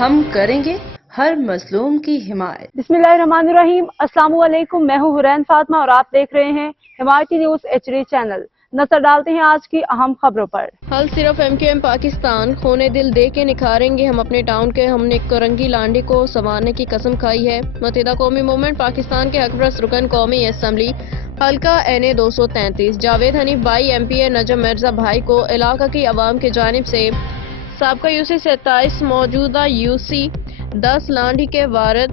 ہم کریں گے ہر مظلوم کی حمایت۔ بسم اللہ الرحمن الرحیم۔ السلام علیکم، میں ہوں حرین فاطمہ اور آپ دیکھ رہے ہیں حمایتی نیوز HD چینل۔ نظر ڈالتے ہیں آج کی اہم خبروں پر۔ حل صرف MQM پاکستان، خونے دل دے کے نکھاریں گے ہم اپنے ٹاؤن کے، ہم نے کرنگی لانڈے کو سنوارنے کی قسم کھائی ہے۔ متحدہ قومی موومنٹ پاکستان کے حقپرست رکن قومی اسمبلی حلقہ NA 233 جاوید حنیف بھائی MPA نجم مرزا بھائی کو علاقہ کی عوام کی جانب سے سابقہ UC 27 موجودہ UC 10 لانڈی کے وارد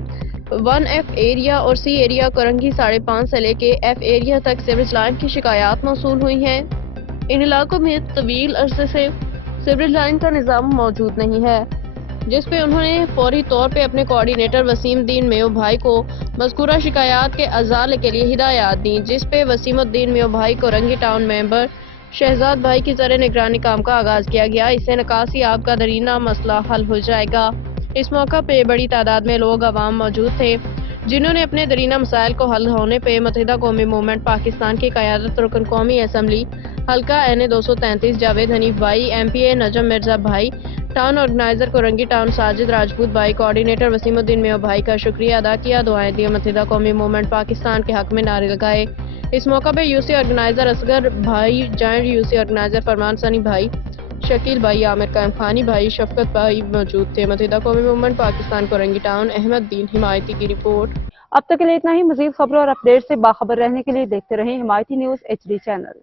1F ایریا اور C ایریا کرنگی 5.5 سے لے کے F ایریا تک سیوریج لائن کی شکایات موصول ہوئی ہیں۔ ان علاقوں میں طویل عرصے سے سیوریج لائن کا نظام موجود نہیں ہے، جس پہ انہوں نے فوری طور پہ اپنے کوآرڈینیٹر وسیم الدین میو بھائی کو مذکورہ شکایات کے ازالے کے لیے ہدایات دیں، جس پہ وسیم الدین میو بھائی کو رنگی ٹاؤن ممبر شہزاد بھائی کی زیر نگرانی کام کا آغاز کیا گیا۔ اس سے نکاسی آب کا درینہ مسئلہ حل ہو جائے گا۔ اس موقع پہ بڑی تعداد میں لوگ عوام موجود تھے، جنہوں نے اپنے درینہ مسائل کو حل ہونے پہ متحدہ قومی موومنٹ پاکستان کی قیادت رکن قومی اسمبلی حلقہ NA 233 جاوید حنیف بھائی MPA نجم مرزا بھائی، town organiser Korangi town Sajid Rajput بھائی، کوآرڈینیٹر وسیم الدین میو بھائی کا شکریہ ادا کیا، دعائیں دی، متحدہ قومی موومنٹ پاکستان کے حق میں نعرے لگائے۔ اس موقع پہ UC آرگنائزر اصغر بھائی، جوائنٹ UC آرگنائزر فرمان ثانی بھائی، شکیل بھائی، عامر قائم خانی بھائی، شفقت بھائی موجود تھے۔ متحدہ قومی موومنٹ پاکستان کرنگی ٹاؤن احمد دین حمایتی کی رپورٹ۔ اب تک کے لیے اتنا ہی۔ مزید خبروں اور اپڈیٹ سے باخبر رہنے کے لیے دیکھتے رہیں حمایتی نیوز HD چینل۔